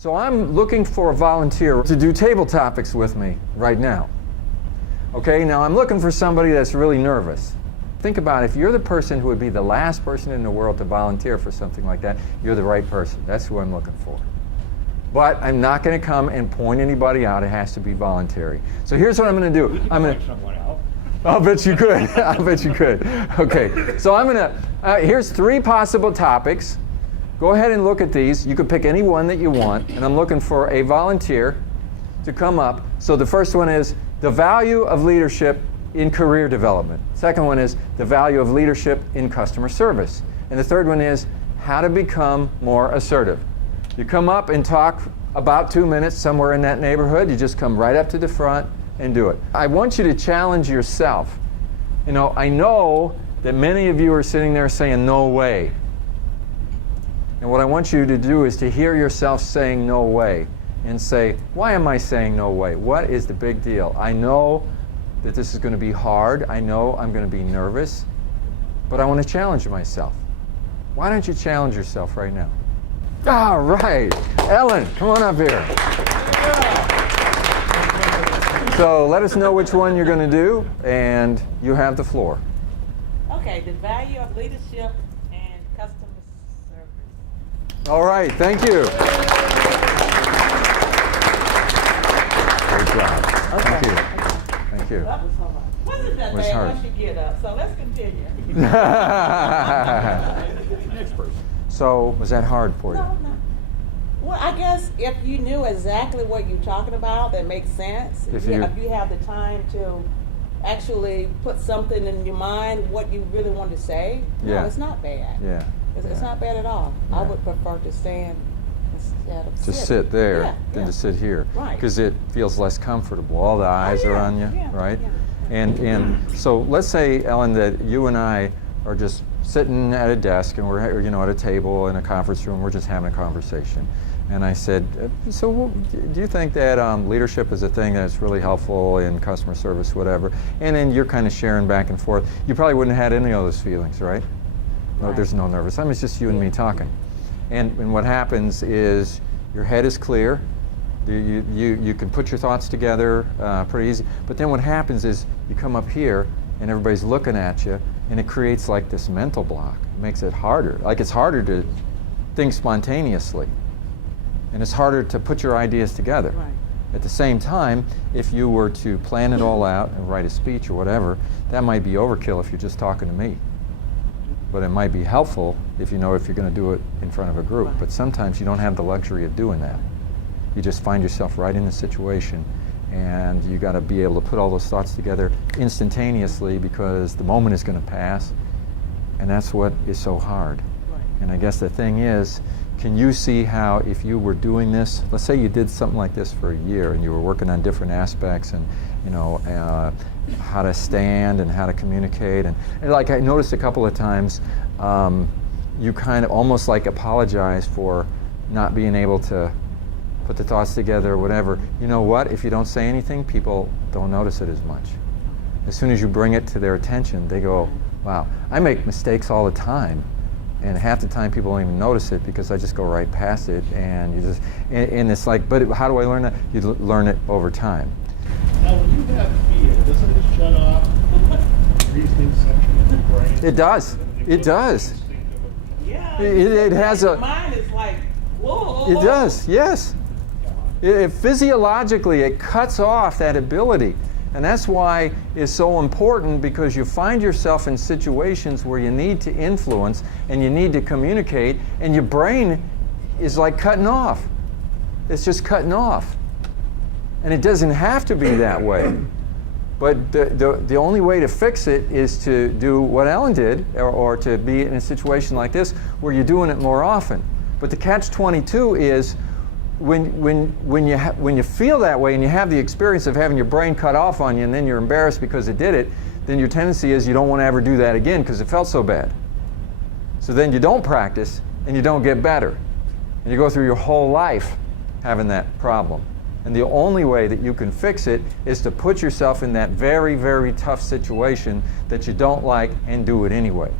So I'm looking for a volunteer to do table topics with me right now. Okay, now I'm looking for somebody that's really nervous. Think about it, if you're the person who would be the last person in the world to volunteer for something like that, you're the right person. That's who I'm looking for. But I'm not going to come and point anybody out. It has to be voluntary. So here's what I'm going to do. I'm going to. Someone out. I'll bet you could. I'll bet you could. Okay, so I'm going to. Here's 3 possible topics. Go ahead and look at these. You could pick any one that you want, and I'm looking for a volunteer to come up. So the first one is the value of leadership in career development. Second one is the value of leadership in customer service. And the third one is how to become more assertive. You come up and talk about 2 minutes somewhere in that neighborhood. You just come right up to the front and do it. I want you to challenge yourself. You know, I know that many of you are sitting there saying, no way. And what I want you to do is to hear yourself saying no way and say, why am I saying no way? What is the big deal? I know that this is going to be hard. I know I'm going to be nervous, but I want to challenge myself. Why don't you challenge yourself right now? All right. Ellen, come on up here. So let us know which one you're going to do, and you have the floor. Okay, the value of leadership and customer service. All right, thank you. Great job. Thank you. Thank you. That was hard. Wasn't that Was bad hard. once you get up? So let's continue. Next person. So, was that hard for you? No. Well, I guess if you knew exactly what you're talking about, that makes sense. If If you- you have the time to actually put something in your mind, what you really want to say, Yeah. no, it's not bad. Yeah. It's not bad at all. Yeah. I would prefer to stand instead of To sitting. sit there Yeah, than yeah. to sit here. Right. Because it feels less comfortable. All the eyes are yeah, on you, yeah, right? yeah. And so let's say, Ellen, that you and I are just sitting at a desk and we're at a table in a conference room. We're just having a conversation. And I said, so do you think that leadership is a thing that's really helpful in customer service, whatever? And then you're kind of sharing back and forth. You probably wouldn't have had any of those feelings, right? No, Right. there's no nervous. I mean, it's just you and me talking. And what happens is your head is clear. You can put your thoughts together pretty easy. But then what happens is you come up here and everybody's looking at you, and it creates like this mental block. It makes it harder. Like it's harder to think spontaneously. And it's harder to put your ideas together. Right. At the same time, if you were to plan it all out and write a speech or whatever, that might be overkill if you're just talking to me. But it might be helpful if you know if you're going to do it in front of a group. But sometimes you don't have the luxury of doing that. You just find yourself right in the situation, and you got to be able to put all those thoughts together instantaneously because the moment is going to pass, and that's what is so hard. Right. And I guess the thing is, can you see how if you were doing this, let's say you did something like this for a year and you were working on different aspects and how to stand and how to communicate, and like I noticed a couple of times you kind of almost like apologize for not being able to put the thoughts together or whatever. You know what? If you don't say anything, people don't notice it as much. As soon as you bring it to their attention, they go, wow, I make mistakes all the time. And half the time people don't even notice it because I just go right past it, and you just, and it's like, but how do I learn that? You learn it over time. Now, when you have fear, doesn't it shut off reasoning section of the brain? It does. It does. Yeah. It has a. Mine is like, whoa. It does. Yes. Physiologically, it cuts off that ability. And that's why it's so important, because you find yourself in situations where you need to influence and you need to communicate, and your brain is like cutting off. It's just cutting off. And it doesn't have to be that way. But the only way to fix it is to do what Ellen did, or to be in a situation like this where you're doing it more often. But the catch-22 is, when you feel that way and you have the experience of having your brain cut off on you and then you're embarrassed because it did it, then your tendency is you don't want to ever do that again because it felt so bad. So then you don't practice and you don't get better. And you go through your whole life having that problem. And the only way that you can fix it is to put yourself in that very, very tough situation that you don't like and do it anyway.